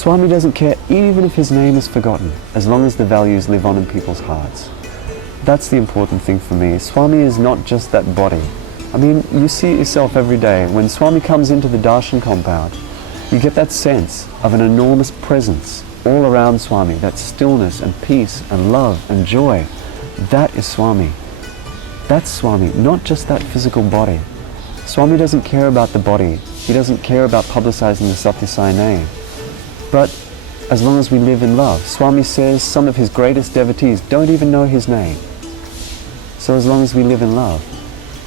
Swami doesn't care even if his name is forgotten, as long as the values live on in people's hearts. That's the important thing for me. Swami is not just that body. I mean, you see it yourself every day. When Swami comes into the darshan compound, you get that sense of an enormous presence all around Swami, that stillness and peace and love and joy. That is Swami. That's Swami, not just that physical body. Swami doesn't care about the body. He doesn't care about publicizing the Satya Sai name. But as long as we live in love, Swami says some of his greatest devotees don't even know his name. So as long as we live in love,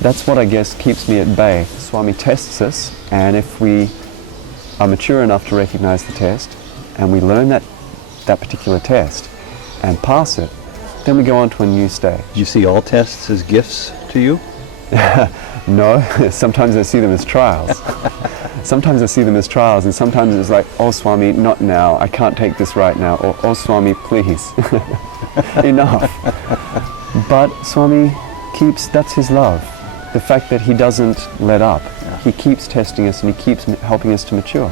that's what I guess keeps me at bay. Swami tests us, and if we are mature enough to recognize the test, and we learn that particular test and pass it, then we go on to a new stage. Do you see all tests as gifts to you? No, sometimes I see them as trials. Sometimes I see them as trials, and sometimes it's like, oh Swami, not now, I can't take this right now, or oh Swami, please, enough. But Swami keeps, that's his love. The fact that he doesn't let up. Yeah. He keeps testing us and he keeps helping us to mature.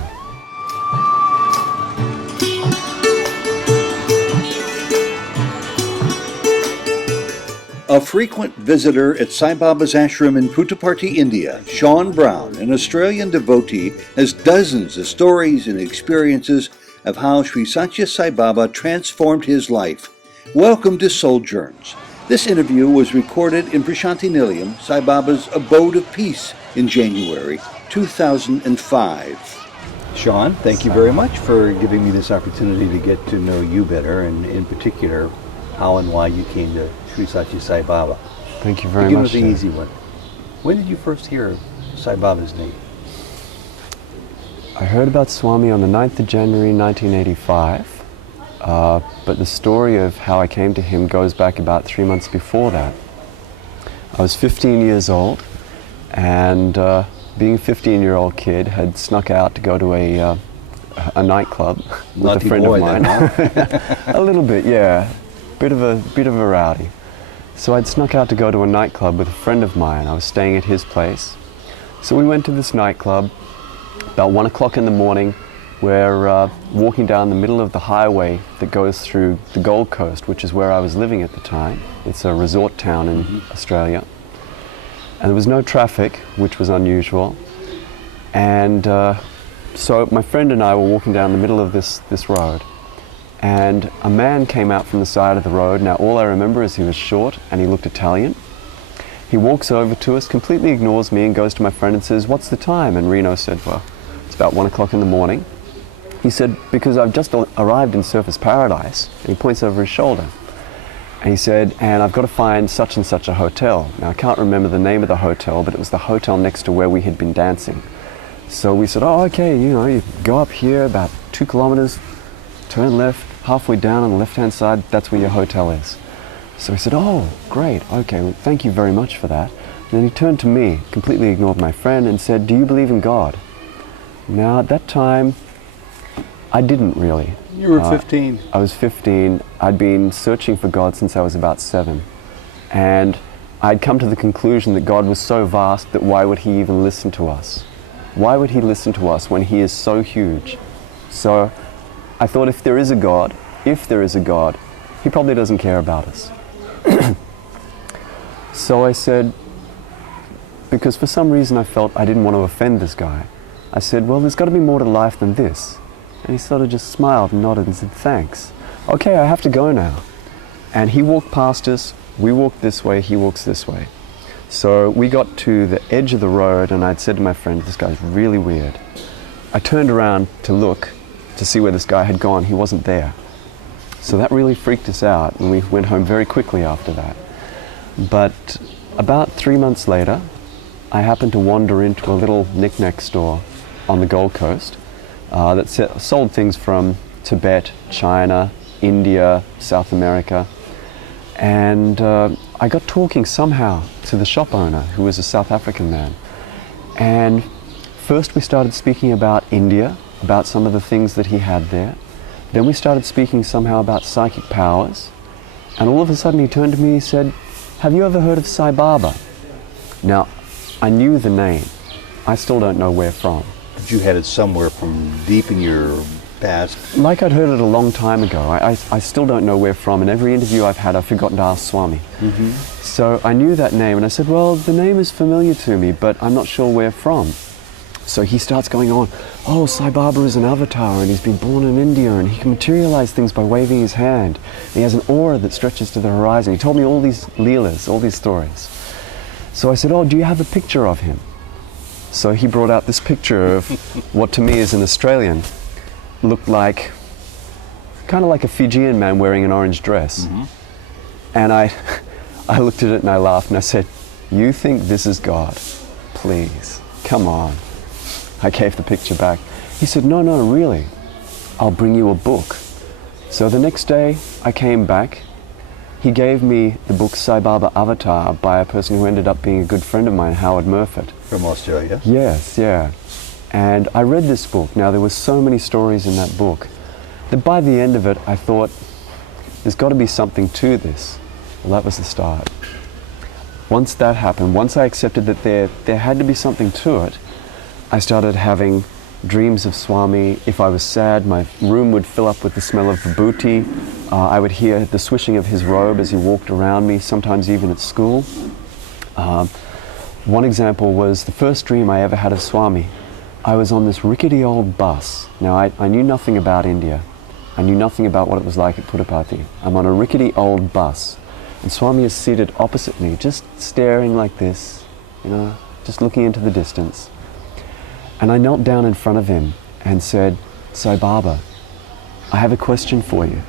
A frequent visitor at Sai Baba's ashram in Puttaparthi, India, Shaun Brown, an Australian devotee, has dozens of stories and experiences of how Sri Satya Sai Baba transformed his life. Welcome to Souljourns. This interview was recorded in Prashanti Nilayam, Sai Baba's abode of peace, in January 2005. Shaun, thank you very much for giving me this opportunity to get to know you better, and in particular, how and why you came to Sri Satya Sai Baba. Thank you very Begin much. with the easy one. When did you first hear Sai Baba's name? I heard about Swami on the 9th of January 1985, but the story of how I came to him goes back about 3 months before that. I was 15 years old, and being a 15-year-old kid, had snuck out to go to a nightclub with a friend of mine. Then, huh? A little bit, yeah. Bit of a rowdy. So I'd snuck out to go to a nightclub with a friend of mine. I was staying at his place. So we went to this nightclub about 1 o'clock in the morning. We're walking down the middle of the highway that goes through the Gold Coast, which is where I was living at the time. It's a resort town in Australia. And there was no traffic, which was unusual. And so my friend and I were walking down the middle of this road. And a man came out from the side of the road. Now all I remember is he was short and he looked Italian. He walks over to us, completely ignores me, and goes to my friend and says, "What's the time?" And Reno said, "Well, it's about 1 o'clock in the morning." He said, "Because I've just arrived in Surfers Paradise." And he points over his shoulder. And he said, "And I've got to find such and such a hotel." Now I can't remember the name of the hotel, but it was the hotel next to where we had been dancing. So we said, "Oh, okay, you go up here about 2 kilometers, turn left, halfway down on the left-hand side, that's where your hotel is." So he said, "Oh, great, okay, well, thank you very much for that." And then he turned to me, completely ignored my friend, and said, "Do you believe in God?" Now, at that time, I didn't really. You were 15. I was 15. I'd been searching for God since I was about 7. And I'd come to the conclusion that God was so vast that why would he even listen to us? Why would he listen to us when he is so huge? So I thought if there is a God, he probably doesn't care about us. So I said, because for some reason I felt I didn't want to offend this guy, I said, "Well, there's got to be more to life than this." And he sort of just smiled and nodded and said, "Thanks. Okay, I have to go now." And he walked past us, we walked this way, he walks this way. So we got to the edge of the road and I'd said to my friend, "This guy's really weird." I turned around to look to see where this guy had gone. He wasn't there. So that really freaked us out, and we went home very quickly after that. But about 3 months later, I happened to wander into a little knick-knack store on the Gold Coast that sold things from Tibet, China, India, South America. And I got talking somehow to the shop owner, who was a South African man. And first we started speaking about India, about some of the things that he had there. Then we started speaking somehow about psychic powers. And all of a sudden he turned to me and he said, "Have you ever heard of Sai Baba?" Now, I knew the name. I still don't know where from. But you had it somewhere from deep in your past? Like I'd heard it a long time ago. I still don't know where from. In every interview I've had, I've forgotten to ask Swami. So I knew that name, and I said, well, the name is familiar to me, but I'm not sure where from. So he starts going on, oh, Sai Baba is an avatar, and he's been born in India, and he can materialize things by waving his hand. He has an aura that stretches to the horizon. He told me all these leelas, all these stories. So I said, oh, do you have a picture of him? So he brought out this picture of what to me as an Australian looked like, kind of like a Fijian man wearing an orange dress. And I looked at it and I laughed and I said, you think this is God? Please, come on. I gave the picture back. He said, no, really, I'll bring you a book. So the next day I came back. He gave me the book Sai Baba Avatar by a person who ended up being a good friend of mine, Howard Murfitt. From Australia? Yes, yeah. And I read this book. Now, there were so many stories in that book that by the end of it, I thought, there's got to be something to this. Well, that was the start. Once that happened, once I accepted that there had to be something to it, I started having dreams of Swami. If I was sad, my room would fill up with the smell of vibhuti. I would hear the swishing of his robe as he walked around me, sometimes even at school. One example was the first dream I ever had of Swami. I was on this rickety old bus. Now, I knew nothing about India. I knew nothing about what it was like at Puttaparthi. I'm on a rickety old bus, and Swami is seated opposite me, just staring like this, just looking into the distance. And I knelt down in front of him and said, Sai Baba, I have a question for you.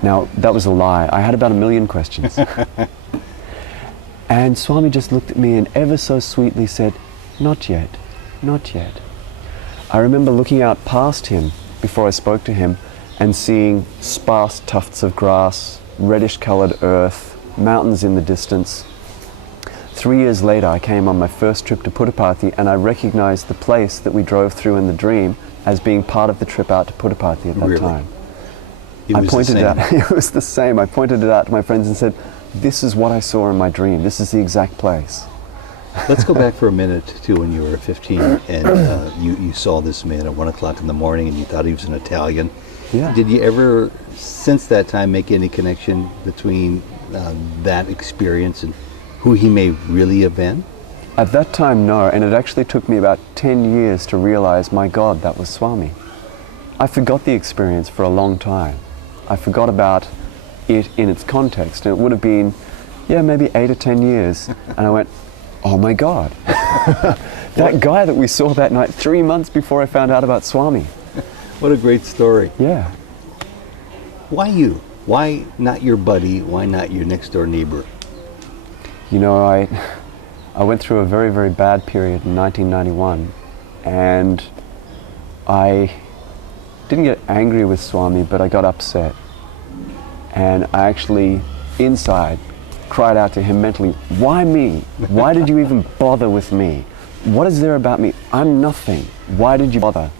Now, that was a lie. I had about 1 million questions. And Swami just looked at me and ever so sweetly said, not yet, not yet. I remember looking out past him before I spoke to him and seeing sparse tufts of grass, reddish-colored earth, mountains in the distance. 3 years later, I came on my first trip to Puttaparthi and I recognized the place that we drove through in the dream as being part of the trip out to Puttaparthi at that time. I pointed it out. It was the same. I pointed it out to my friends and said, this is what I saw in my dream. This is the exact place. Let's go back for a minute to when you were 15 and you saw this man at 1 o'clock in the morning and you thought he was an Italian. Yeah. Did you ever, since that time, make any connection between that experience and who he may really have been? At that time, no, and it actually took me about 10 years to realize, my God, that was Swami. I forgot the experience for a long time. I forgot about it in its context, and it would have been, maybe 8 or 10 years, and I went, oh my God, that guy that we saw that night 3 months before I found out about Swami. What a great story. Yeah. Why you? Why not your buddy? Why not your next door neighbor? I went through a very, very bad period in 1991, and I didn't get angry with Swami, but I got upset. And I actually, inside, cried out to him mentally, why me? Why did you even bother with me? What is there about me? I'm nothing. Why did you bother?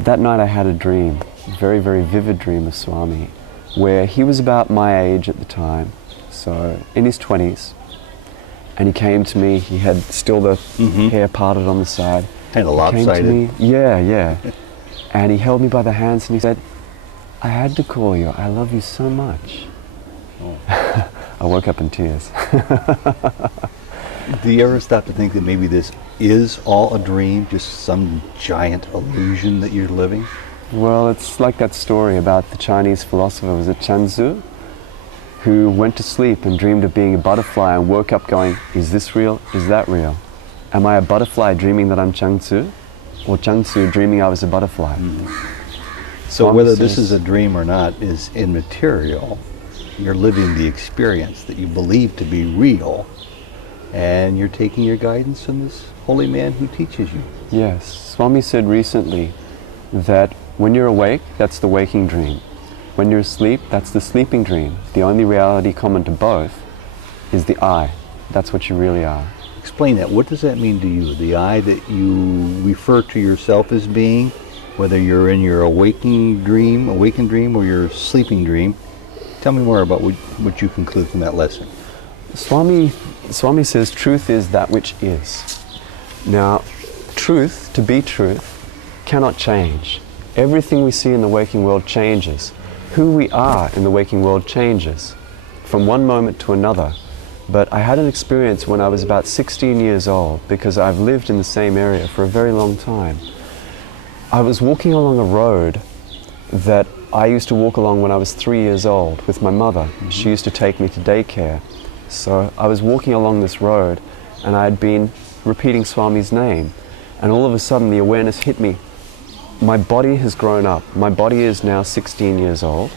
That night I had a dream, a very, very vivid dream of Swami, where he was about my age at the time, so in his 20s, and he came to me. He had still the hair parted on the side. Kind of lopsided. Yeah. And he held me by the hands and he said, I had to call you. I love you so much. Oh. I woke up in tears. Do you ever stop to think that maybe this is all a dream, just some giant illusion that you're living? Well, it's like that story about the Chinese philosopher, was it Chan-Tzu, who went to sleep and dreamed of being a butterfly and woke up going, is this real? Is that real? Am I a butterfly dreaming that I'm Chang-Tzu? Or Chang-Tzu dreaming I was a butterfly? So whether this is a dream or not is immaterial. You're living the experience that you believe to be real, and you're taking your guidance from this holy man who teaches you. Yes. Swami said recently that when you're awake, that's the waking dream. When you're asleep, that's the sleeping dream. The only reality common to both is the I. That's what you really are. Explain that. What does that mean to you? The I that you refer to yourself as being, whether you're in your awakened dream or your sleeping dream. Tell me more about what you conclude from that lesson. Swami says truth is that which is. Now, truth, to be truth, cannot change. Everything we see in the waking world changes. Who we are in the waking world changes from one moment to another. But I had an experience when I was about 16 years old, because I've lived in the same area for a very long time. I was walking along a road that I used to walk along when I was 3 years old with my mother. She used to take me to daycare. So I was walking along this road and I had been repeating Swami's name, and all of a sudden the awareness hit me. My body has grown up. My body is now 16 years old.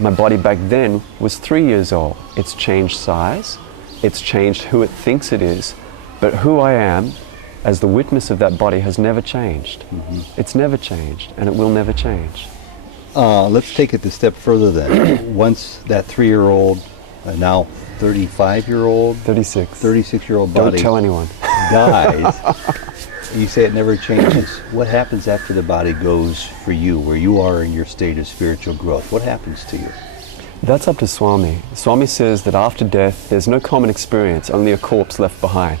My body back then was 3 years old. It's changed size, it's changed who it thinks it is, but who I am as the witness of that body has never changed. It's never changed, and it will never change. Let's take it a step further then. Once that 3-year-old, now 35-year-old, 36-year-old body Don't tell anyone. dies, you say it never changes. What happens after the body goes for you, where you are in your state of spiritual growth? What happens to you? That's up to Swami. Swami says that after death, there's no common experience, only a corpse left behind.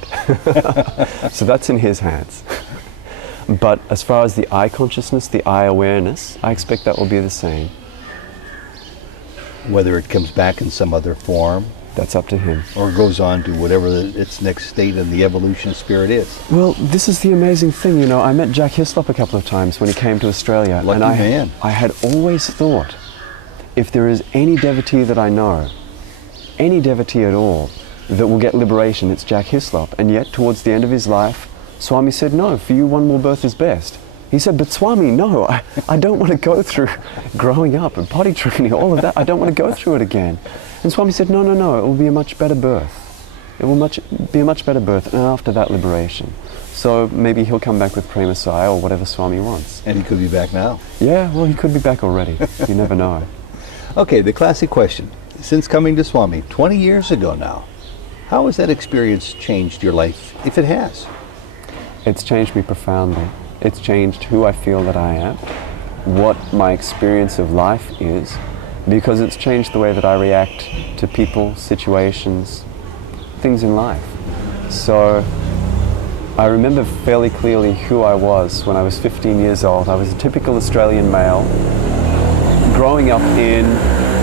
So that's in his hands. But as far as the I consciousness, the I awareness, I expect that will be the same. Whether it comes back in some other form, That's up to him. or goes on to whatever its next state in the evolution of spirit is. Well, this is the amazing thing, you know, I met Jack Hislop a couple of times when he came to Australia. Lucky and man. I had always thought, if there is any devotee that I know, any devotee at all, that will get liberation, it's Jack Hislop. And yet, towards the end of his life, Swami said, no, for you one more birth is best. He said, but Swami, no, I don't want to go through growing up and potty training, all of that. I don't want to go through it again. And Swami said, no, it will be a much better birth. It will be a much better birth, and after that, liberation. So maybe he'll come back with Prema Sai or whatever Swami wants. And he could be back now. Yeah, well, he could be back already. You never know. Okay, the classic question. Since coming to Swami 20 years ago now, how has that experience changed your life, if it has? It's changed me profoundly. It's changed who I feel that I am, what my experience of life is, because it's changed the way that I react to people, situations, things in life. So I remember fairly clearly who I was when I was 15 years old. I was a typical Australian male, growing up in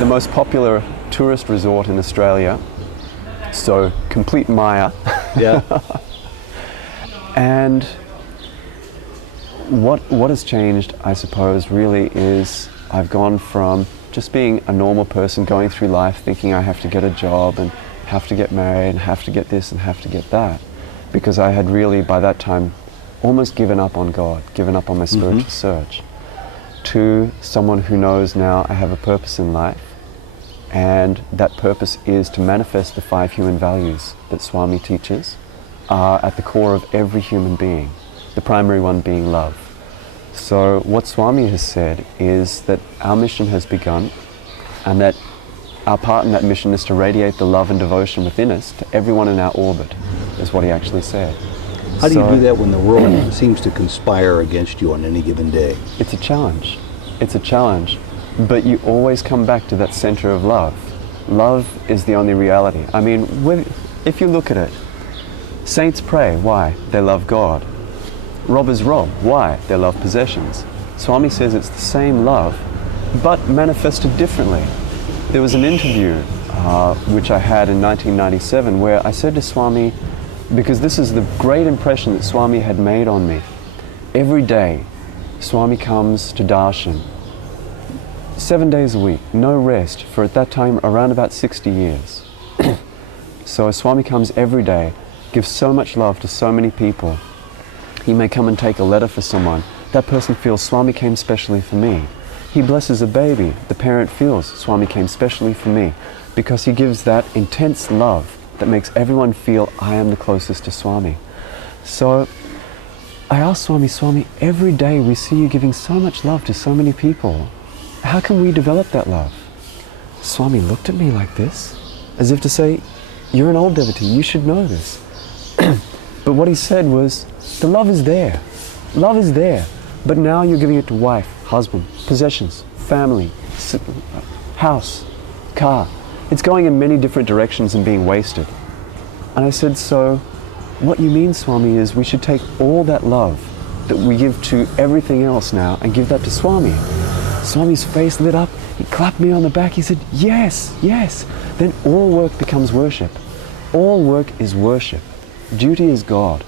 the most popular tourist resort in Australia, so complete Maya. Yeah. And what has changed, I suppose, really is I've gone from just being a normal person going through life thinking I have to get a job and have to get married and have to get this and have to get that, because I had really by that time almost given up on God, given up on my spiritual search, to someone who knows now I have a purpose in life, and that purpose is to manifest the 5 human values that Swami teaches are at the core of every human being, the primary one being love. So what Swami has said is that our mission has begun, and that our part in that mission is to radiate the love and devotion within us to everyone in our orbit, is what he actually said. How do you do that when the world seems to conspire against you on any given day? It's a challenge. It's a challenge. But you always come back to that center of love. Love is the only reality. I mean, if you look at it, saints pray. Why? They love God. Robbers rob. Why? They love possessions. Swami says it's the same love, but manifested differently. There was an interview which I had in 1997 where I said to Swami, because this is the great impression that Swami had made on me. Every day, Swami comes to darshan, 7 days a week, no rest, for at that time around about 60 years. So Swami comes every day, gives so much love to so many people. He may come and take a letter for someone. That person feels Swami came specially for me. He blesses a baby. The parent feels Swami came specially for me, because he gives that intense love that makes everyone feel I am the closest to Swami. So I asked Swami, every day we see you giving so much love to so many people. How can we develop that love? Swami looked at me like this, as if to say, you're an old devotee, you should know this. But what he said was, the love is there. Love is there. But now you're giving it to wife, husband, possessions, family, house, car. It's going in many different directions and being wasted. And I said, so what you mean, Swami, is we should take all that love that we give to everything else now and give that to Swami. Swami's face lit up. He clapped me on the back. He said, yes, yes. Then all work becomes worship. All work is worship. Duty is God.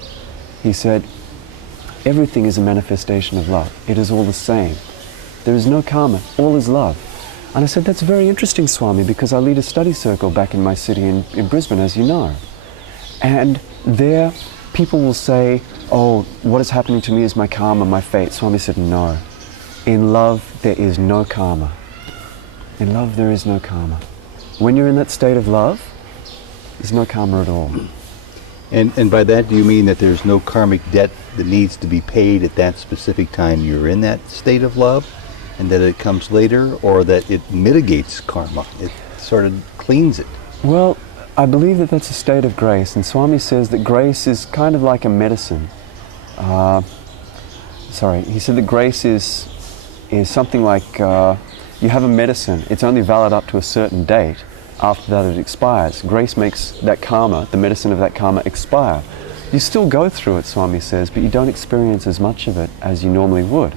He said, everything is a manifestation of love. It is all the same. There is no karma. All is love. And I said, that's very interesting, Swami, because I lead a study circle back in my city in Brisbane, as you know. And there, people will say, oh, what is happening to me is my karma, my fate. Swami said, no. In love, there is no karma. In love, there is no karma. When you're in that state of love, there's no karma at all. And by that, do you mean that there's no karmic debt that needs to be paid at that specific time you're in that state of love, and that it comes later, or that it mitigates karma? It sort of cleans it. Well, I believe that that's a state of grace, and Swami says that grace is kind of like a medicine. He said that grace is something like you have a medicine. It's only valid up to a certain date. After that, it expires. Grace makes that karma, the medicine of that karma, expire. You still go through it, Swami says, but you don't experience as much of it as you normally would.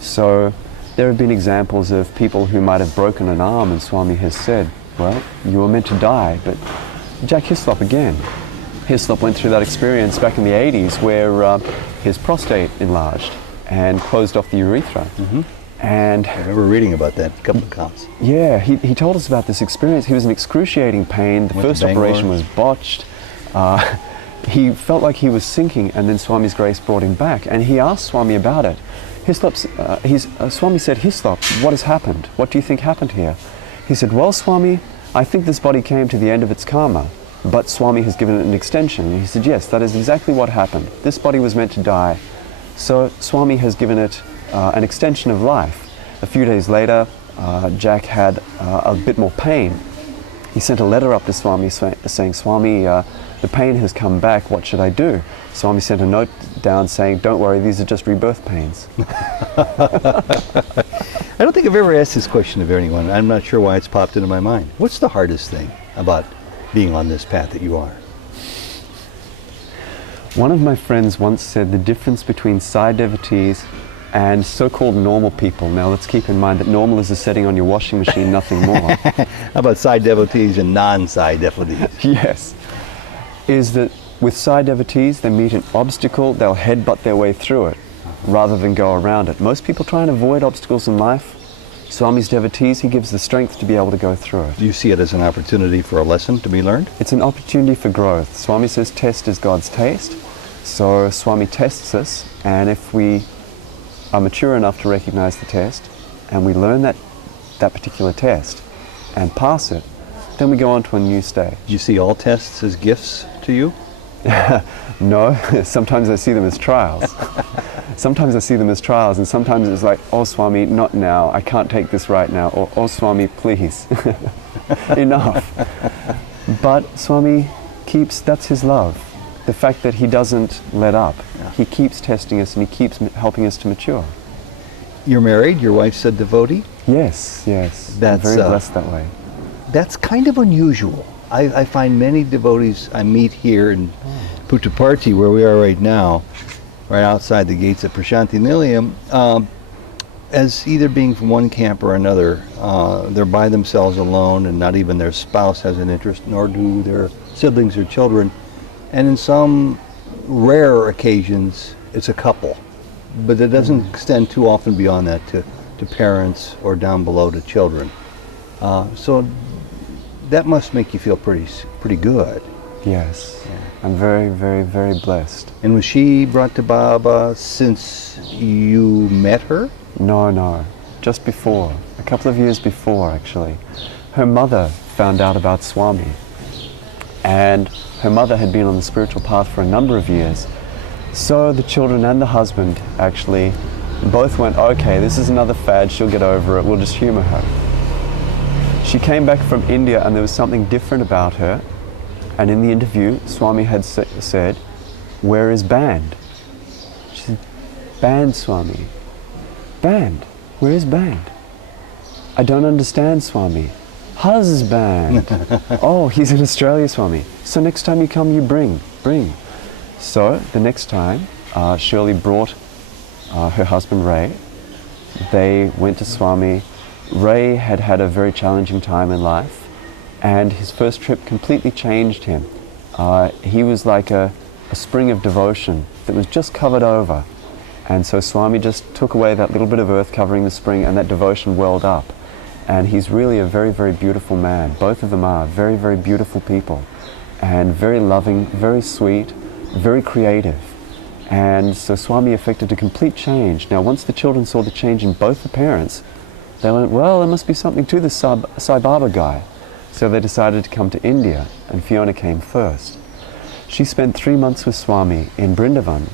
So there have been examples of people who might have broken an arm, and Swami has said, well, you were meant to die. But Jack Hislop again. Hislop went through that experience back in the 80s where his prostate enlarged and closed off the urethra. Mm-hmm. And I remember reading about that a couple of times. yeah, he told us about this experience. He was in excruciating pain. The first operation was botched. He felt like he was sinking, and then Swami's grace brought him back. And he asked Swami about it. Swami said, Hislop, what has happened? What do you think happened here? He said, well, Swami, I think this body came to the end of its karma, but Swami has given it an extension. And he said, yes, that is exactly what happened. This body was meant to die, so Swami has given it an extension of life. A few days later, Jack had a bit more pain. He sent a letter up to Swami saying, Swami, the pain has come back, what should I do? Swami sent a note down saying, don't worry, these are just rebirth pains. I don't think I've ever asked this question of anyone. I'm not sure why it's popped into my mind. What's the hardest thing about being on this path that you are? One of my friends once said the difference between Sai devotees and so-called normal people. Now let's keep in mind that normal is a setting on your washing machine, nothing more. How about Sai devotees and non-Sai devotees? Yes. Is that with Sai devotees, they meet an obstacle, they'll headbutt their way through it rather than go around it. Most people try and avoid obstacles in life. Swami's devotees, he gives the strength to be able to go through it. Do you see it as an opportunity for a lesson to be learned? It's an opportunity for growth. Swami says test is God's taste. So Swami tests us, and if we are mature enough to recognize the test, and we learn that particular test and pass it, then we go on to a new stage. Do you see all tests as gifts to you? No, sometimes I see them as trials. Sometimes I see them as trials, and sometimes it's like, oh Swami, not now, I can't take this right now, or oh Swami, please, enough. But Swami keeps, that's his love. The fact that he doesn't let up. Yeah. He keeps testing us, and he keeps helping us to mature. You're married, your wife's a devotee? Yes, yes. That's, I'm very blessed that way. That's kind of unusual. I find many devotees I meet here in Puttaparthi, where we are right now, right outside the gates of Prashanti Nilayam, as either being from one camp or another. They're by themselves alone, and not even their spouse has an interest, nor do their siblings or children. And in some rare occasions, it's a couple. But it doesn't extend too often beyond that to parents or down below to children. So that must make you feel pretty good. Yes. Yeah. I'm very, very, very blessed. And was she brought to Baba since you met her? No. Just before. A couple of years before, actually. Her mother found out about Swami. And her mother had been on the spiritual path for a number of years. So the children and the husband actually both went, okay, this is another fad, she'll get over it, we'll just humor her. She came back from India, and there was something different about her. And in the interview, Swami had said, where is Band? She said, Band, Swami. Band? Where is Band? I don't understand, Swami. Husband. Oh, he's in Australia, Swami. So next time you come, you bring. So the next time, Shirley brought her husband Ray. They went to Swami. Ray had had a very challenging time in life, and his first trip completely changed him. He was like a spring of devotion that was just covered over. And so Swami just took away that little bit of earth covering the spring, and that devotion welled up. And he's really a very, very beautiful man. Both of them are very, very beautiful people, and very loving, very sweet, very creative. And so Swami effected a complete change. Now, once the children saw the change in both the parents, they went, well, there must be something to this Sai Baba guy. So they decided to come to India, and Fiona came first. She spent 3 months with Swami in Brindavan,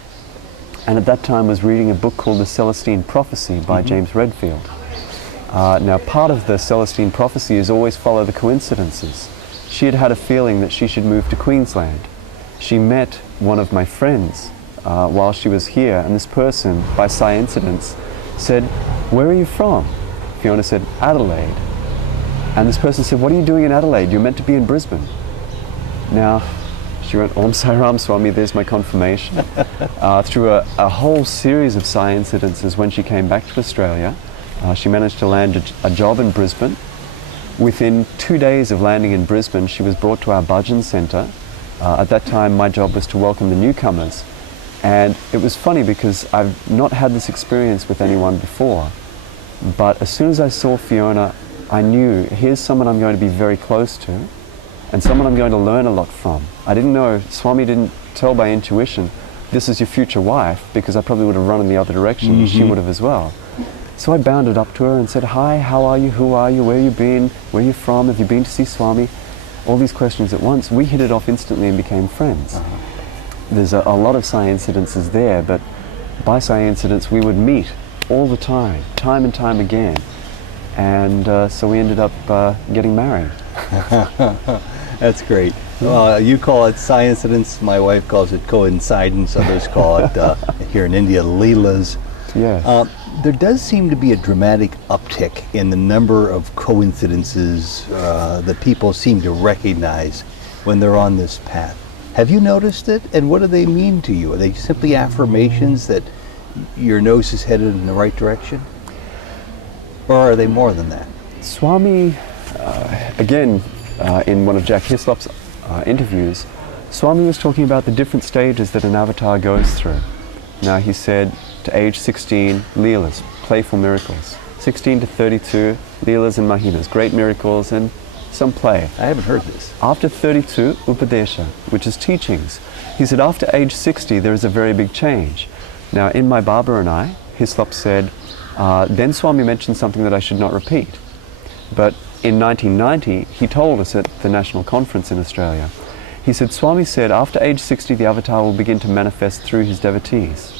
and at that time was reading a book called The Celestine Prophecy by James Redfield. Now, part of the Celestine Prophecy is always follow the coincidences. She had had a feeling that she should move to Queensland. She met one of my friends while she was here, and this person, by coincidence, said, where are you from? Fiona said, Adelaide. And this person said, what are you doing in Adelaide? You're meant to be in Brisbane. Now, she went, Om Sai Ram Swami, there's my confirmation. Through a whole series of coincidences, when she came back to Australia, she managed to land a job in Brisbane. Within 2 days of landing in Brisbane, she was brought to our Bhajan Centre. At that time, my job was to welcome the newcomers. And it was funny because I've not had this experience with anyone before. But as soon as I saw Fiona, I knew here's someone I'm going to be very close to, and someone I'm going to learn a lot from. I didn't know, Swami didn't tell by intuition, this is your future wife, because I probably would have run in the other direction, and she would have as well. So I bounded up to her and said, hi, how are you, who are you, where you been, where you from, have you been to see Swami? All these questions at once. We hit it off instantly and became friends. There's a lot of coincidences there, but by coincidence we would meet all the time and time again. And so we ended up getting married. That's great. You call it coincidence, my wife calls it coincidence, others call it, here in India, Leelas. Yes. There does seem to be a dramatic uptick in the number of coincidences that people seem to recognize when they're on this path. Have you noticed it, and what do they mean to you? Are they simply affirmations that your nose is headed in the right direction? Or are they more than that? Swami, again, in one of Jack Hislop's interviews, Swami was talking about the different stages that an avatar goes through. Now, he said to age 16, Leelas, playful miracles. 16 to 32, Leelas and Mahimas, great miracles and some play. I haven't heard this. After 32, Upadesha, which is teachings. He said after age 60, there is a very big change. Now, in My Baba and I, Hislop said, then Swami mentioned something that I should not repeat. But in 1990, he told us at the National Conference in Australia, he said, Swami said, after age 60, the avatar will begin to manifest through his devotees.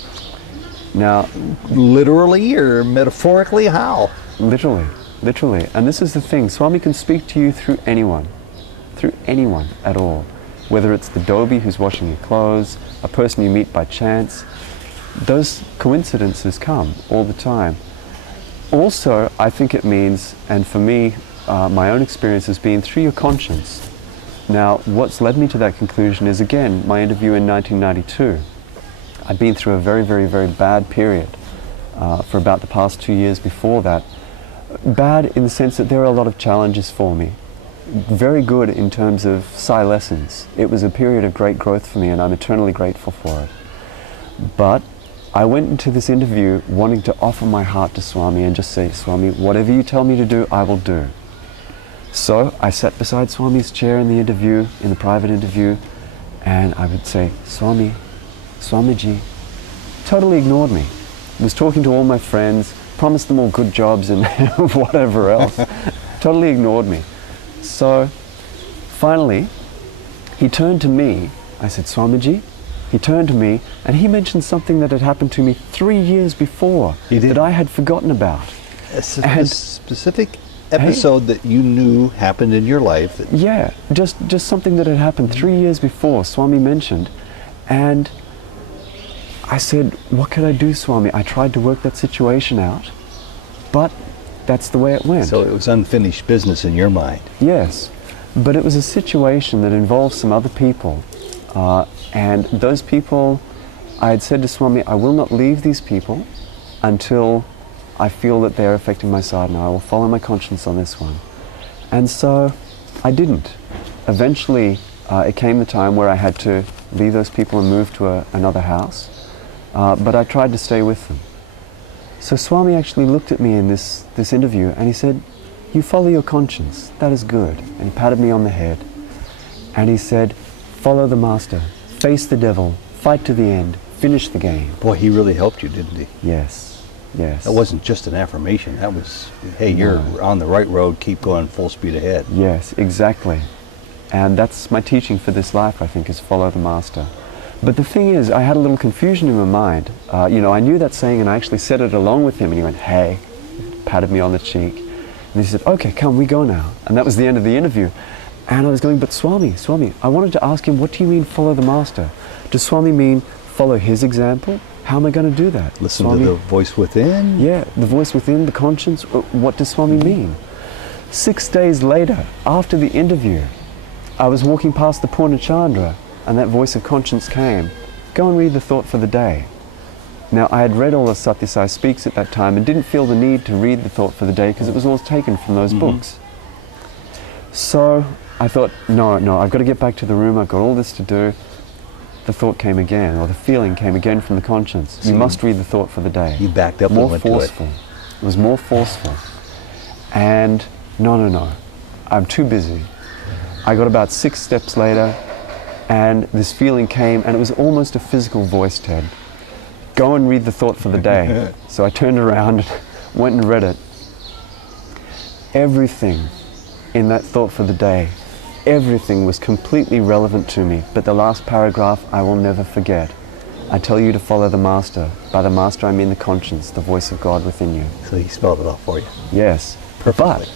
Now, literally or metaphorically, how? Literally. And this is the thing, Swami can speak to you through anyone at all. Whether it's the dhobi who's washing your clothes, a person you meet by chance, those coincidences come all the time. Also, I think it means, and for me, my own experience has been through your conscience. Now, what's led me to that conclusion is, again, my interview in 1992. I'd been through a very, very, very bad period for about the past 2 years before that. Bad in the sense that there were a lot of challenges for me. Very good in terms of Sai lessons. It was a period of great growth for me, and I'm eternally grateful for it. But I went into this interview wanting to offer my heart to Swami and just say, Swami, whatever you tell me to do, I will do. So I sat beside Swami's chair in the interview, in the private interview, and I would say, Swami, Swamiji, totally ignored me. Was talking to all my friends, promised them all good jobs and whatever else. Totally ignored me. So finally, he turned to me. I said, Swamiji. He turned to me and he mentioned something that had happened to me 3 years before that I had forgotten about. A specific episode that you knew happened in your life. Yeah, just something that had happened 3 years before, Swami mentioned. And I said, what could I do, Swami? I tried to work that situation out, but that's the way it went. So it was unfinished business in your mind. Yes, but it was a situation that involved some other people. And those people, I had said to Swami, I will not leave these people until I feel that they're affecting my sadhana. I will follow my conscience on this one. And so I didn't. Eventually, it came the time where I had to leave those people and move to another house, but I tried to stay with them. So Swami actually looked at me in this interview and he said, "You follow your conscience, that is good." And he patted me on the head and he said, "Follow the master, face the devil, fight to the end, finish the game." Boy, he really helped you, didn't he? Yes, yes. That wasn't just an affirmation. That was, hey, you're on the right road, keep going full speed ahead. Yes, exactly. And that's my teaching for this life, I think, is follow the master. But the thing is, I had a little confusion in my mind. I knew that saying and I actually said it along with him and he went, "Hey," patted me on the cheek. And he said, "Okay, come, we go now." And that was the end of the interview. And I was going, "But Swami, I wanted to ask him, what do you mean follow the master? Does Swami mean follow his example? How am I going to do that?" Listen Swami, to the voice within. Yeah, the voice within, the conscience. What does Swami mean? 6 days later, after the interview, I was walking past the Purna Chandra and that voice of conscience came. "Go and read the thought for the day." Now, I had read all of Satya Sai Speaks at that time and didn't feel the need to read the thought for the day because it was all taken from those books. So I thought, no, I've got to get back to the room. I've got all this to do. The thought came again, or the feeling came again from the conscience. You must read the thought for the day. You backed up more and went forceful. to It was more forceful. And no, I'm too busy. I got about 6 steps later and this feeling came and it was almost a physical voice, Ted. "Go and read the thought for the day." So I turned around and went and read it. Everything in that thought for the day, everything was completely relevant to me, but the last paragraph I will never forget. "I tell you to follow the master. By the master I mean the conscience, the voice of God within you." So he spelled it out for you. Yes, but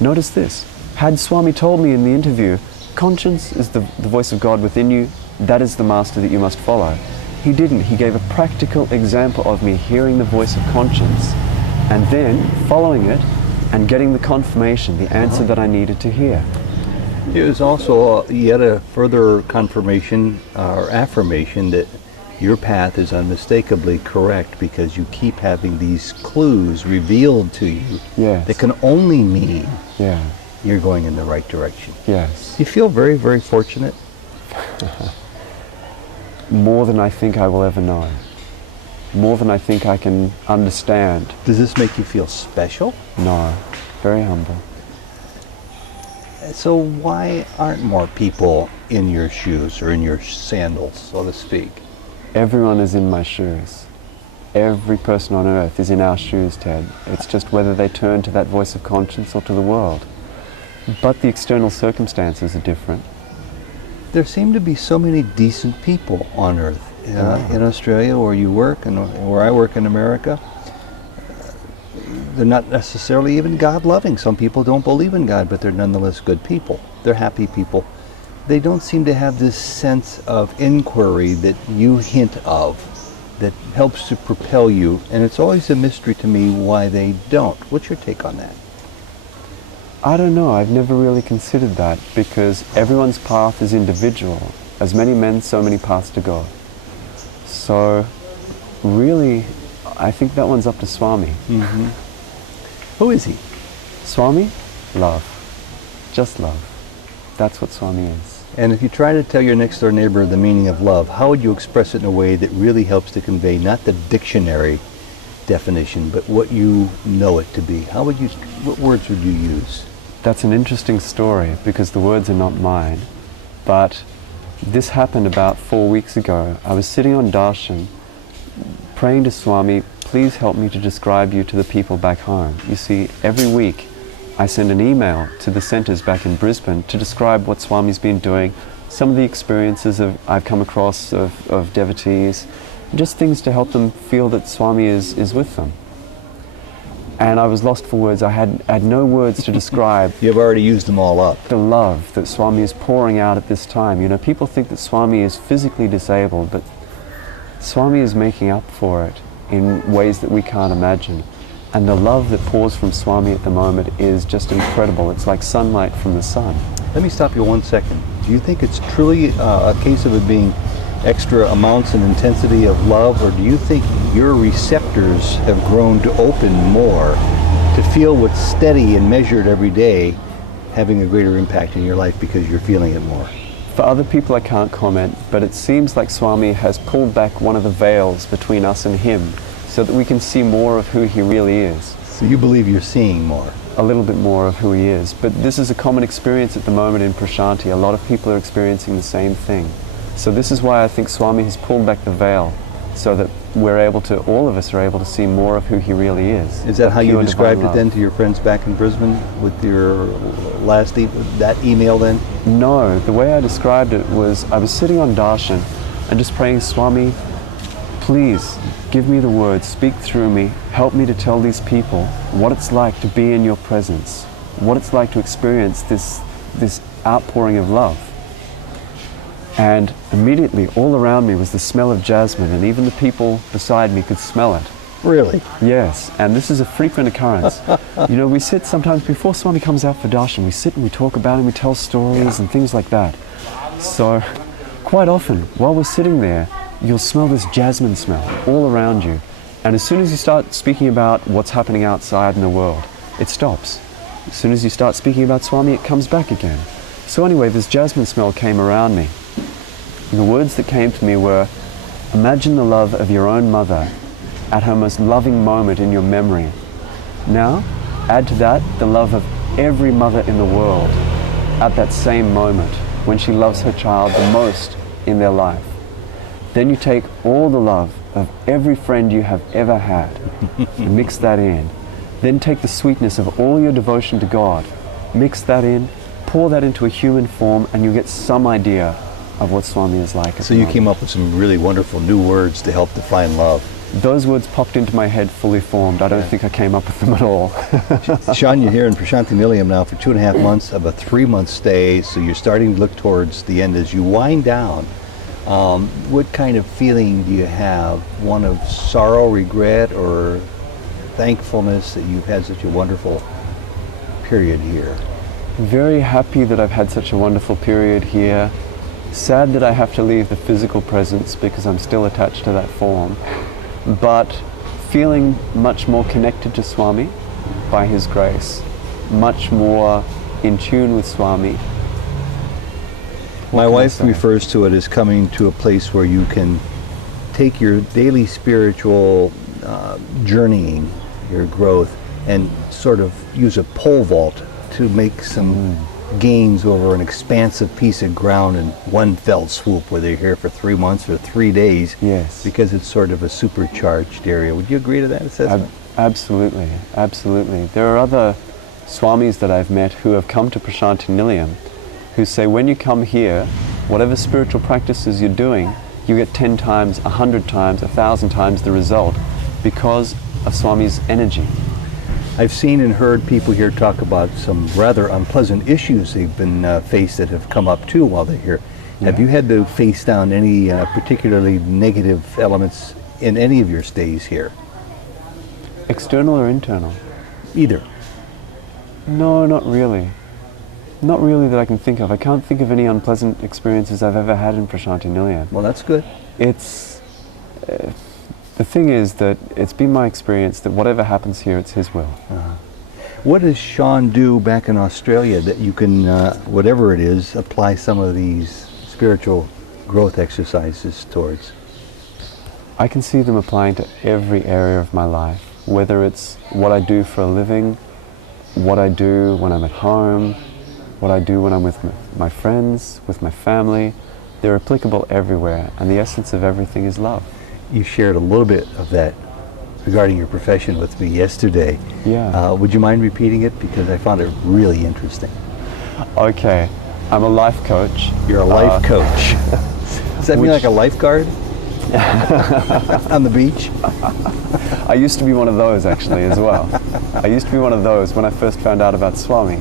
notice this. Had Swami told me in the interview, conscience is the voice of God within you, that is the master that you must follow. He didn't. He gave a practical example of me hearing the voice of conscience and then following it and getting the confirmation, the answer that I needed to hear. It was also yet a further confirmation or affirmation that your path is unmistakably correct because you keep having these clues revealed to you that can only mean you're going in the right direction. Yes. You feel very, very fortunate? More than I think I will ever know. More than I think I can understand. Does this make you feel special? No. Very humble. So why aren't more people in your shoes or in your sandals, so to speak? Everyone is in my shoes. Every person on earth is in our shoes, Ted. It's just whether they turn to that voice of conscience or to the world. But the external circumstances are different. There seem to be so many decent people on earth. In Australia, where you work, and where I work in America, they're not necessarily even God-loving. Some people don't believe in God, but they're nonetheless good people. They're happy people. They don't seem to have this sense of inquiry that you hint of, that helps to propel you, and it's always a mystery to me why they don't. What's your take on that? I don't know. I've never really considered that because everyone's path is individual. As many men, so many paths to go. So, really, I think that one's up to Swami. Who is he? Swami? Love. Just love. That's what Swami is. And if you try to tell your next door neighbor the meaning of love, how would you express it in a way that really helps to convey not the dictionary definition, but what you know it to be? What words would you use? That's an interesting story because the words are not mine. But this happened about 4 weeks ago. I was sitting on darshan, praying to Swami, please help me to describe you to the people back home. You see, every week I send an email to the centers back in Brisbane to describe what Swami's been doing, some of the experiences I've come across of devotees, just things to help them feel that Swami is with them. And I was lost for words. I had no words to describe. You've already used them all up. The love that Swami is pouring out at this time. You know, people think that Swami is physically disabled, but Swami is making up for it in ways that we can't imagine. And the love that pours from Swami at the moment is just incredible. It's like sunlight from the sun. Let me stop you 1 second. Do you think it's truly a case of it being extra amounts and intensity of love, or do you think your receptors have grown to open more to feel what's steady and measured every day having a greater impact in your life because you're feeling it more? For other people I can't comment, but it seems like Swami has pulled back one of the veils between us and him so that we can see more of who he really is. So you believe you're seeing more? A little bit more of who he is. But this is a common experience at the moment in Prashanti. A lot of people are experiencing the same thing. So this is why I think Swami has pulled back the veil so that we're able to, all of us are able to see more of who he really is. Is that how you Pure described divine it then love. to your friends back in Brisbane with your last that email then? No, the way I described it was I was sitting on darshan and just praying, Swami, please give me the words, speak through me, help me to tell these people what it's like to be in your presence, what it's like to experience this outpouring of love. And immediately all around me was the smell of jasmine, and even the people beside me could smell it. Really? Yes, and this is a frequent occurrence. You know, we sit sometimes before Swami comes out for darshan, we sit and we talk about him, we tell stories and things like that. So quite often while we're sitting there, you'll smell this jasmine smell all around you. And as soon as you start speaking about what's happening outside in the world, it stops. As soon as you start speaking about Swami, it comes back again. So anyway, this jasmine smell came around me. And the words that came to me were, imagine the love of your own mother at her most loving moment in your memory. Now, add to that the love of every mother in the world at that same moment when she loves her child the most in their life. Then you take all the love of every friend you have ever had, mix that in. Then take the sweetness of all your devotion to God, mix that in, pour that into a human form, and you get some idea of what Swami is like. So you came up with some really wonderful new words to help define love. Those words popped into my head fully formed. I don't think I came up with them at all. Shaun, you're here in Prashanti Nilayam now for 2.5 months of a 3-month stay, so you're starting to look towards the end. As you wind down, what kind of feeling do you have? One of sorrow, regret, or thankfulness that you've had such a wonderful period here? Very happy that I've had such a wonderful period here. Sad that I have to leave the physical presence because I'm still attached to that form. But feeling much more connected to Swami by his grace, much more in tune with Swami. My wife refers to it as coming to a place where you can take your daily spiritual journeying, your growth, and sort of use a pole vault to make some gains over an expansive piece of ground in one fell swoop, whether you're here for 3 months or 3 days. Yes. Because it's sort of a supercharged area. Would you agree to that assessment? Absolutely, absolutely. There are other Swamis that I've met who have come to Prashanti Nilayam who say when you come here, whatever spiritual practices you're doing, you get 10 times, 100 times, 1,000 times the result because of Swami's energy. I've seen and heard people here talk about some rather unpleasant issues they've been faced that have come up too while they're here. Yeah. Have you had to face down any particularly negative elements in any of your stays here? External or internal? Either. No, not really. Not really that I can think of. I can't think of any unpleasant experiences I've ever had in Prashanti Nilayam. Well, that's good. It's... the thing is that it's been my experience that whatever happens here, it's his will. What does Shaun do back in Australia that you can, whatever it is, apply some of these spiritual growth exercises towards? I can see them applying to every area of my life, whether it's what I do for a living, what I do when I'm at home, what I do when I'm with my friends, with my family. They're applicable everywhere, and the essence of everything is love. You shared a little bit of that regarding your profession with me yesterday. Yeah. Would you mind repeating it? Because I found it really interesting. Okay. I'm a life coach. You're a life coach. Does that mean like a lifeguard? On the beach? I used to be one of those actually as well. I used to be one of those when I first found out about Swami.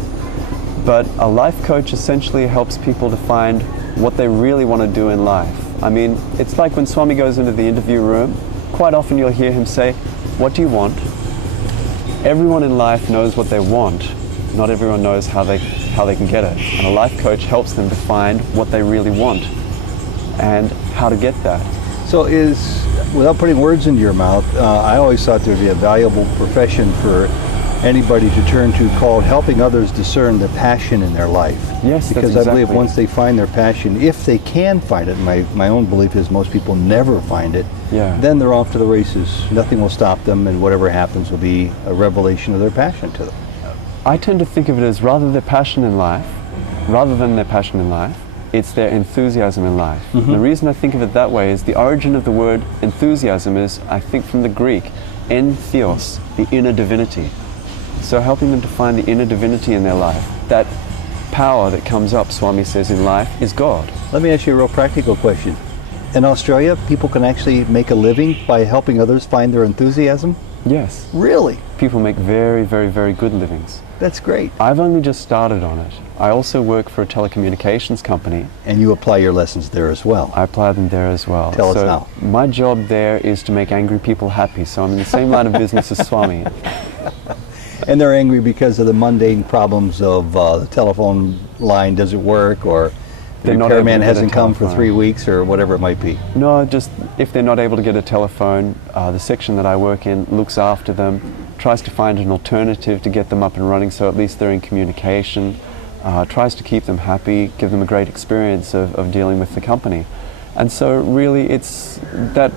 But a life coach essentially helps people to find what they really want to do in life. I mean, it's like when Swami goes into the interview room, quite often you'll hear him say, what do you want? Everyone in life knows what they want. Not everyone knows how they can get it. And a life coach helps them to find what they really want. and how to get that. So without putting words into your mouth, I always thought there'd be a valuable profession for anybody to turn to called helping others discern the passion in their life. Yes, because that's I believe exactly once they find their passion, if they can find it, my own belief is most people never find it, Yeah. then they're off to the races. Nothing will stop them, and whatever happens will be a revelation of their passion to them. I tend to think of it as rather than their passion in life, it's their enthusiasm in life. The reason I think of it that way is the origin of the word enthusiasm is, I think, from the Greek, en theos, the inner divinity. So helping them to find the inner divinity in their life, that power that comes up, Swami says, in life is God. Let me ask you a real practical question. In Australia, people can actually make a living by helping others find their enthusiasm? Yes. Really? People make very, very, very good livings. That's great. I've only just started on it. I also work for a telecommunications company. And you apply your lessons there as well. I apply them there as well. Tell us how. My job there is to make angry people happy, so I'm in the same line of business as Swami. And they're angry because of the mundane problems of the telephone line doesn't work, or the They're not able to repairman get a hasn't come for telephone. 3 weeks, or whatever it might be. No, just if they're not able to get a telephone, the section that I work in looks after them, tries to find an alternative to get them up and running so at least they're in communication, tries to keep them happy, give them a great experience of dealing with the company. And so really it's that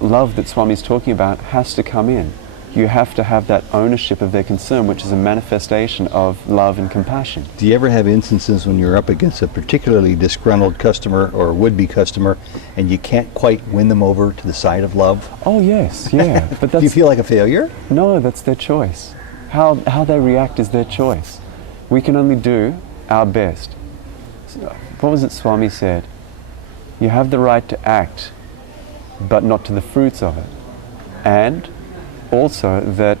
love that Swami's talking about has to come in. You have to have that ownership of their concern, which is a manifestation of love and compassion. Do you ever have instances when you're up against a particularly disgruntled customer or would-be customer and you can't quite win them over to the side of love? Oh yes, yeah. But Do you feel like a failure? No, that's their choice. How they react is their choice. We can only do our best. What was it Swami said? You have the right to act, but not to the fruits of it. And also that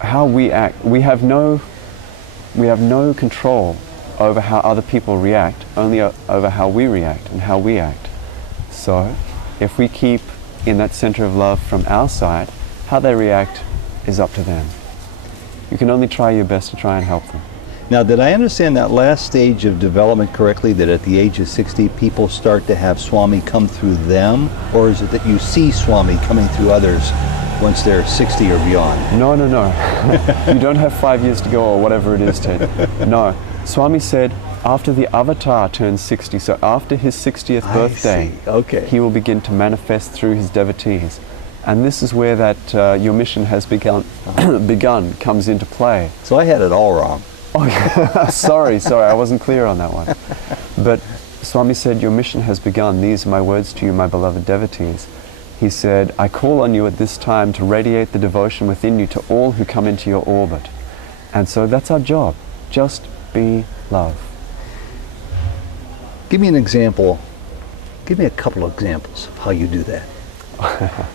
how we act, we have no control over how other people react, only over how we react and how we act. So if we keep in that center of love from our side, how they react is up to them. You can only try your best to try and help them. Now, did I understand that last stage of development correctly, that at the age of 60, people start to have Swami come through them? Or is it that you see Swami coming through others once they're 60 or beyond? No. You don't have 5 years to go or whatever it is, Ted. No. Swami said after the avatar turns 60, so after his 60th birthday, Okay. he will begin to manifest through his devotees. And this is where that your mission has begun comes into play. So I had it all wrong. Oh, yeah. sorry, I wasn't clear on that one. But Swami said, your mission has begun. These are my words to you, my beloved devotees. He said, I call on you at this time to radiate the devotion within you to all who come into your orbit. And so that's our job. Just be love. Give me an example. Give me a couple of examples of how you do that. A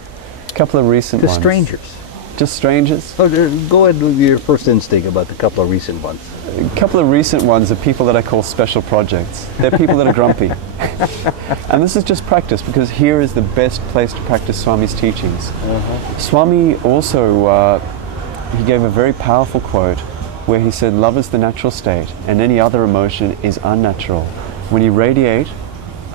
couple of recent To ones. strangers. Just strangers? Oh, go ahead with your first instinct about the couple of recent ones. A couple of recent ones are people that I call special projects. They're people that are grumpy. And this is just practice, because here is the best place to practice Swami's teachings. Swami also, he gave a very powerful quote where he said, love is the natural state and any other emotion is unnatural. When you radiate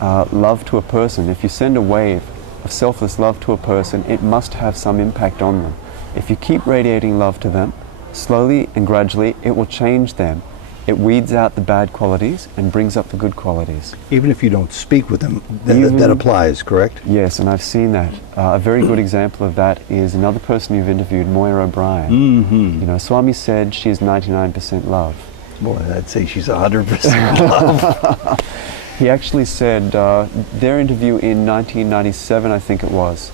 love to a person, if you send a wave of selfless love to a person, it must have some impact on them. If you keep radiating love to them, slowly and gradually it will change them. It weeds out the bad qualities and brings up the good qualities. Even if you don't speak with them, that applies, correct? Yes, and I've seen that. A very good example of that is another person you've interviewed, Moira O'Brien. Mm-hmm. You know, Swami said she's 99% love. Boy, I'd say she's 100% love. He actually said, their interview in 1997, I think it was,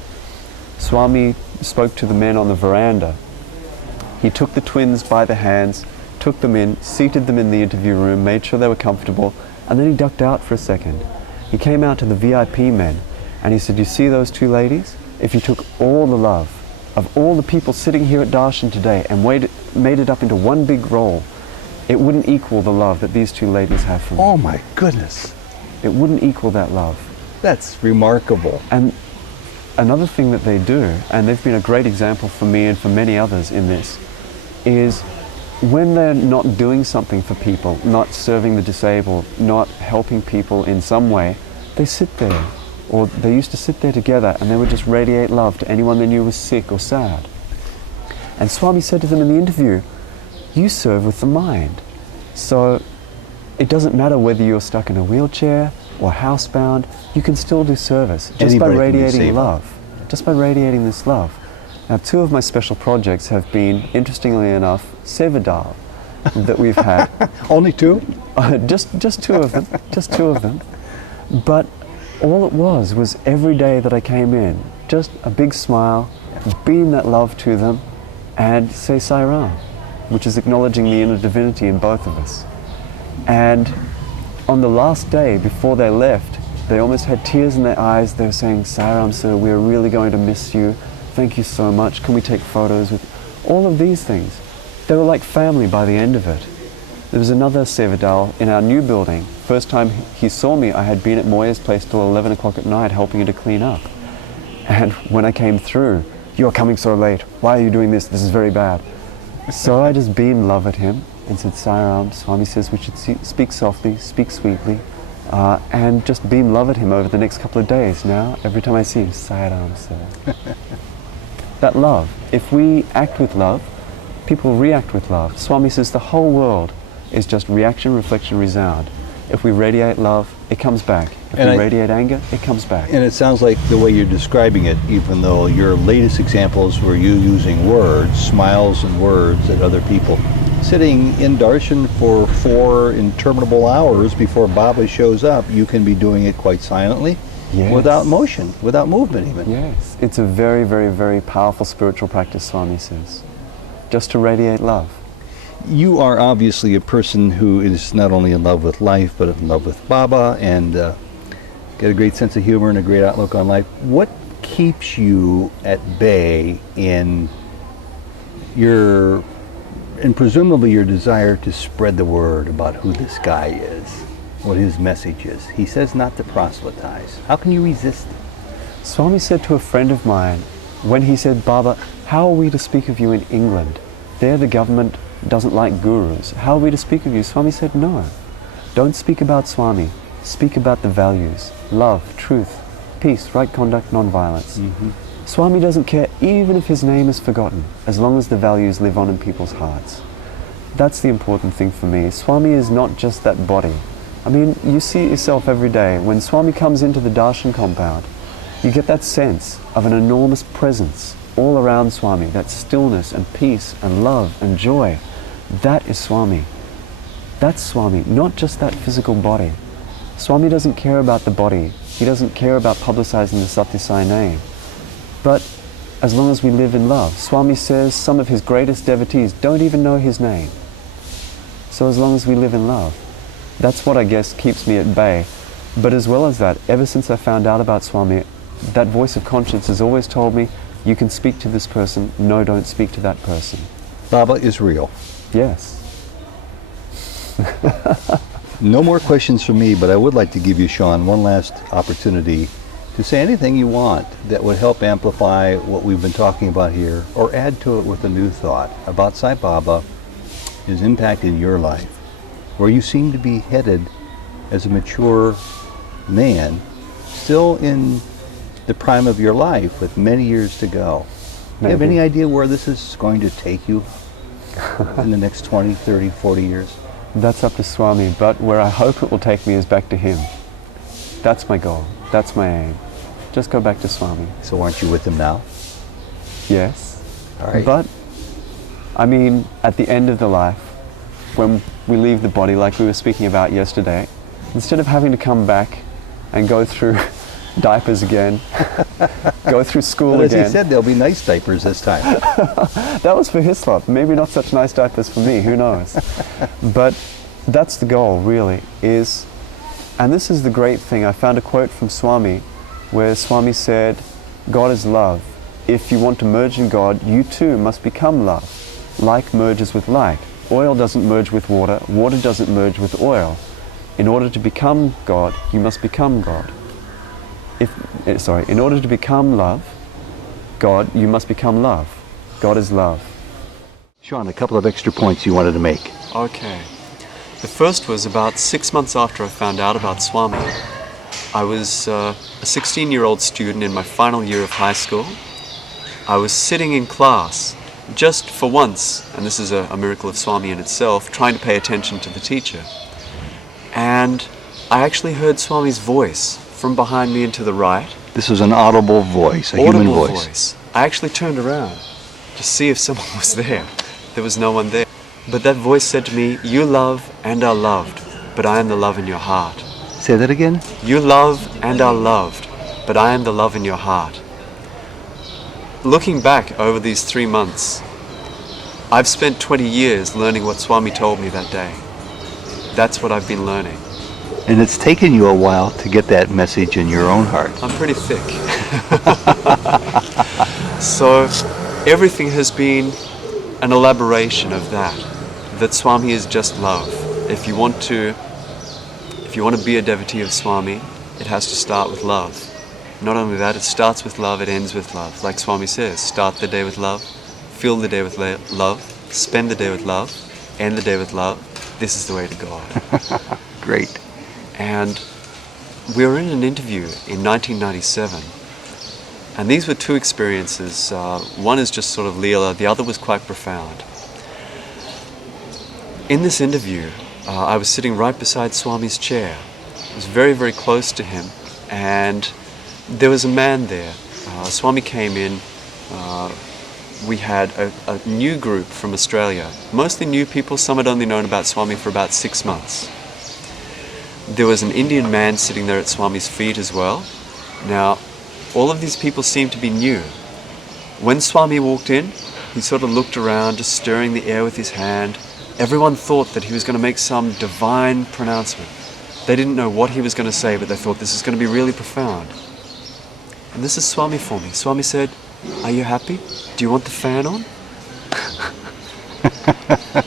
Swami spoke to the men on the veranda. He took the twins by the hands, took them in, seated them in the interview room, made sure they were comfortable, and then he ducked out for a second. He came out to the VIP men and he said, you see those two ladies? If you took all the love of all the people sitting here at Darshan today and made it up into one big roll, it wouldn't equal the love that these two ladies have for me. Oh my goodness. It wouldn't equal that love. That's remarkable. And another thing that they do, and they've been a great example for me and for many others in this, is when they're not doing something for people, not serving the disabled, not helping people in some way, they sit there, or they used to sit there together and they would just radiate love to anyone they knew was sick or sad. And Swami said to them in the interview, you serve with the mind. So it doesn't matter whether you're stuck in a wheelchair or housebound, you can still do service just by radiating love, just by radiating this love. Now, 2 of my special projects have been, interestingly enough, Sevadal that we've had. Only 2? Just 2 of them, just 2 of them. But all it was every day that I came in, just a big smile, beam that love to them, and say Sai Ram, which is acknowledging the inner divinity in both of us. And on the last day, before they left, they almost had tears in their eyes. They were saying, Sai Ram, sir, we're really going to miss you. Thank you so much. Can we take photos with all of these things? They were like family by the end of it. There was another Sevadal in our new building. First time he saw me, I had been at Moya's place till 11 o'clock at night helping her to clean up. And when I came through, you're coming so late. Why are you doing this? This is very bad. So I just beamed love at him and said, Sai Ram, Swami says we should speak softly, speak sweetly, and just beam love at him over the next couple of days. Now, every time I see him, Sai Ram, sir. That love, if we act with love, people react with love. Swami says the whole world is just reaction, reflection, resound. If we radiate love, it comes back. If we radiate anger, it comes back. And it sounds like the way you're describing it, even though your latest examples were you using words, smiles and words at other people, sitting in darshan for 4 interminable hours before Baba shows up, you can be doing it quite silently, without motion, without movement even. Yes, it's a very, very, very powerful spiritual practice, Swami says, just to radiate love. You are obviously a person who is not only in love with life, but in love with Baba, and get a great sense of humor and a great outlook on life. What keeps you at bay in your, and presumably your desire to spread the word about who this guy is, what his message is? He says not to proselytize. How can you resist it? Swami said to a friend of mine, when he said, Baba, how are we to speak of you in England? There the government doesn't like gurus. How are we to speak of you? Swami said, no. Don't speak about Swami. Speak about the values. Love, truth, peace, right conduct, non-violence. Swami doesn't care even if his name is forgotten, as long as the values live on in people's hearts. That's the important thing for me. Swami is not just that body. I mean, you see it yourself every day. When Swami comes into the darshan compound, you get that sense of an enormous presence all around Swami, that stillness and peace and love and joy. That is Swami. That's Swami, not just that physical body. Swami doesn't care about the body. He doesn't care about publicizing the Satya Sai name. But as long as we live in love, Swami says some of his greatest devotees don't even know his name. So as long as we live in love, that's what I guess keeps me at bay. But as well as that, ever since I found out about Swami, that voice of conscience has always told me, you can speak to this person, no, don't speak to that person. Baba is real. Yes. No more questions from me, but I would like to give you, Shaun, one last opportunity to say anything you want that would help amplify what we've been talking about here, or add to it with a new thought about Sai Baba, his impact in your life, where you seem to be headed as a mature man, still in the prime of your life with many years to go. Do you have any idea where this is going to take you in the next 20, 30, 40 years? That's up to Swami, but where I hope it will take me is back to him. That's my goal. That's my aim. Just go back to Swami. So aren't you with him now? Yes. All right. But, I mean, at the end of the life, when we leave the body, like we were speaking about yesterday, instead of having to come back and go through diapers again, go through school But as again. he said, there'll be nice diapers this time. That was for his lot. Maybe not such nice diapers for me, who knows? But that's the goal, really, is, and this is the great thing, I found a quote from Swami, where Swami said, God is love. If you want to merge in God, you too must become love. Like merges with like. Oil doesn't merge with water, water doesn't merge with oil. In order to become God, you must become God. In order to become love, God, you must become love. God is love. Shaun, a couple of extra points you wanted to make. Okay. The first was about 6 months after I found out about Swami. I was a 16-year-old student in my final year of high school. I was sitting in class, just for once, and this is a miracle of Swami in itself, trying to pay attention to the teacher. And I actually heard Swami's voice from behind me and to the right. This was an audible voice, a human voice. I actually turned around to see if someone was there. There was no one there. But that voice said to me, "You love and are loved, but I am the love in your heart." Say that again? You love and are loved, but I am the love in your heart. Looking back over these 3 months, I've spent 20 years learning what Swami told me that day. That's what I've been learning. And it's taken you a while to get that message in your own heart. I'm pretty thick. So everything has been an elaboration of that Swami is just love. If you want to be a devotee of Swami, it has to start with love. Not only that, it starts with love, it ends with love. Like Swami says, start the day with love, fill the day with love, spend the day with love, end the day with love. This is the way to God. Great. And we were in an interview in 1997, and these were two experiences. One is just sort of Leela, the other was quite profound. In this interview, I was sitting right beside Swami's chair. I was very, very close to him, and there was a man there. Swami came in. We had a new group from Australia, mostly new people. Some had only known about Swami for about 6 months. There was an Indian man sitting there at Swami's feet as well. Now, all of these people seemed to be new. When Swami walked in, he sort of looked around, just stirring the air with his hand. Everyone thought that he was going to make some divine pronouncement. They didn't know what he was going to say, but they thought this is going to be really profound. And this is Swami for me. Swami said, "Are you happy? Do you want the fan on?"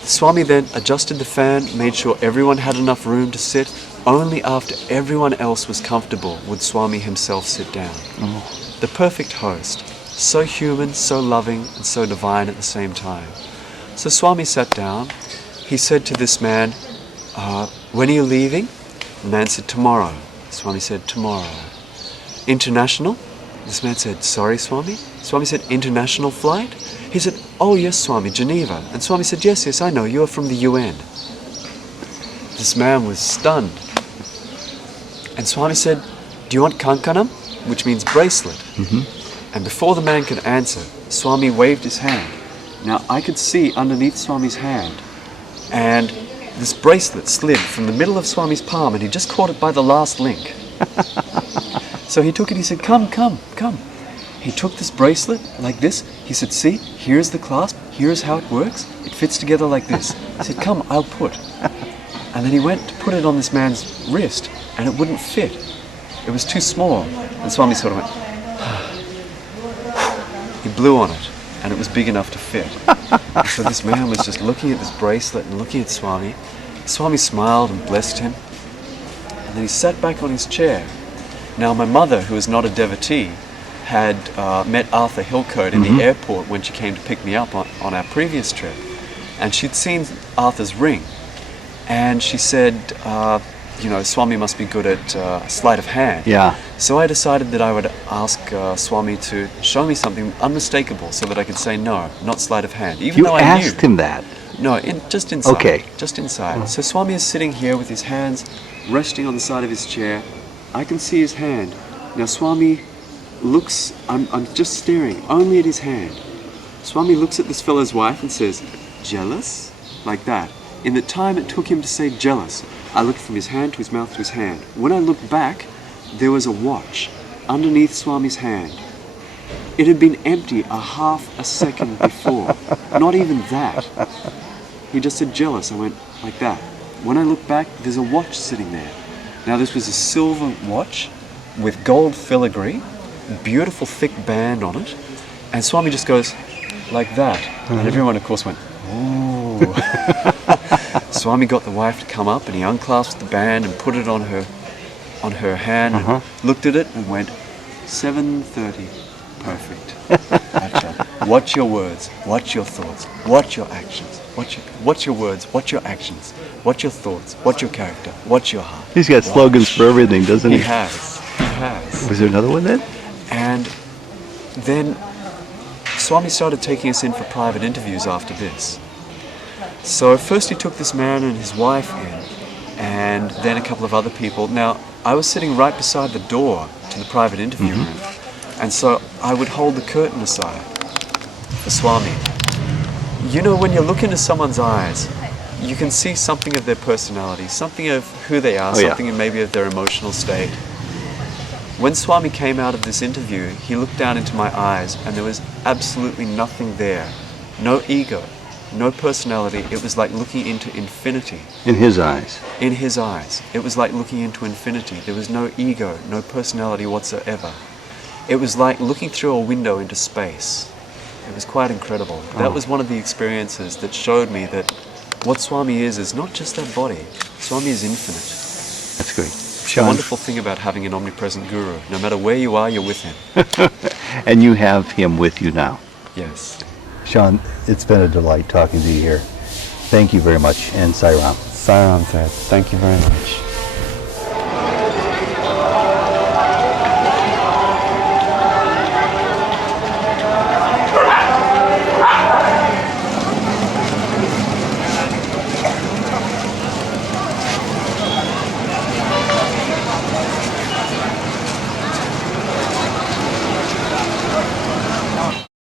Swami then adjusted the fan, made sure everyone had enough room to sit. Only after everyone else was comfortable would Swami himself sit down. Oh. The perfect host. So human, so loving, and so divine at the same time. So Swami sat down. He said to this man, "When are you leaving?" The man said, "Tomorrow." Swami said, "Tomorrow." "International?" This man said, "Sorry, Swami?" Swami said, "International flight?" He said, "Oh yes, Swami, Geneva." And Swami said, Yes, I know, you are from the UN." This man was stunned. And Swami said, "Do you want kankanam?" Which means bracelet. Mm-hmm. And before the man could answer, Swami waved his hand. Now I could see underneath Swami's hand, and this bracelet slid from the middle of Swami's palm, and he just caught it by the last link. So he took it, he said, come. He took this bracelet like this. He said, "See, here's the clasp, here's how it works. It fits together like this." He said, "Come, I'll put." And then he went to put it on this man's wrist, and it wouldn't fit. It was too small. And Swami sort of went, he blew on it, and it was big enough to fit. And so this man was just looking at this bracelet and looking at Swami. Swami smiled and blessed him. And then he sat back on his chair. Now my mother, who is not a devotee, had met Arthur Hillcoat in the airport when she came to pick me up on our previous trip. And she'd seen Arthur's ring. And she said, Swami must be good at sleight of hand. Yeah. So I decided that I would ask Swami to show me something unmistakable so that I could say no, not sleight of hand. Even though I knew. You asked him that? No, just inside. Okay. Just inside. So Swami is sitting here with his hands resting on the side of his chair. I can see his hand. Now Swami looks, I'm just staring only at his hand. Swami looks at this fellow's wife and says, "Jealous?" Like that. In the time it took him to say jealous, I looked from his hand to his mouth to his hand. When I looked back, there was a watch underneath Swami's hand. It had been empty a half a second before. Not even that. He just said jealous. I went like that. When I looked back, there's a watch sitting there. Now this was a silver watch with gold filigree, beautiful thick band on it, and Swami just goes like that. And everyone of course went, "Ooh." Swami got the wife to come up, and he unclasped the band and put it on her hand, and looked at it and went, 7:30, perfect. Gotcha. Watch your words, watch your thoughts, watch your actions. Watch your words, watch your actions. Watch your thoughts, watch your character, watch your heart. He's got slogans for everything, doesn't he? He has. He has. Was there another one then? And then Swami started taking us in for private interviews after this. So first he took this man and his wife in, and then a couple of other people. Now, I was sitting right beside the door to the private interview room, and so I would hold the curtain aside for Swami. You know, when you look into someone's eyes, you can see something of their personality, something of who they are, something maybe of their emotional state. When Swami came out of this interview, he looked down into my eyes and there was absolutely nothing there. No ego, no personality. It was like looking into infinity. In his eyes. In his eyes. It was like looking into infinity. There was no ego, no personality whatsoever. It was like looking through a window into space. It was quite incredible. That was one of the experiences that showed me that what Swami is not just that body. Swami is infinite. That's great. The wonderful thing about having an omnipresent guru, no matter where you are, you're with him. And you have him with you now. Yes. Shaun, it's been a delight talking to you here. Thank you very much, and Sai Ram. Sai Ram, thank you very much.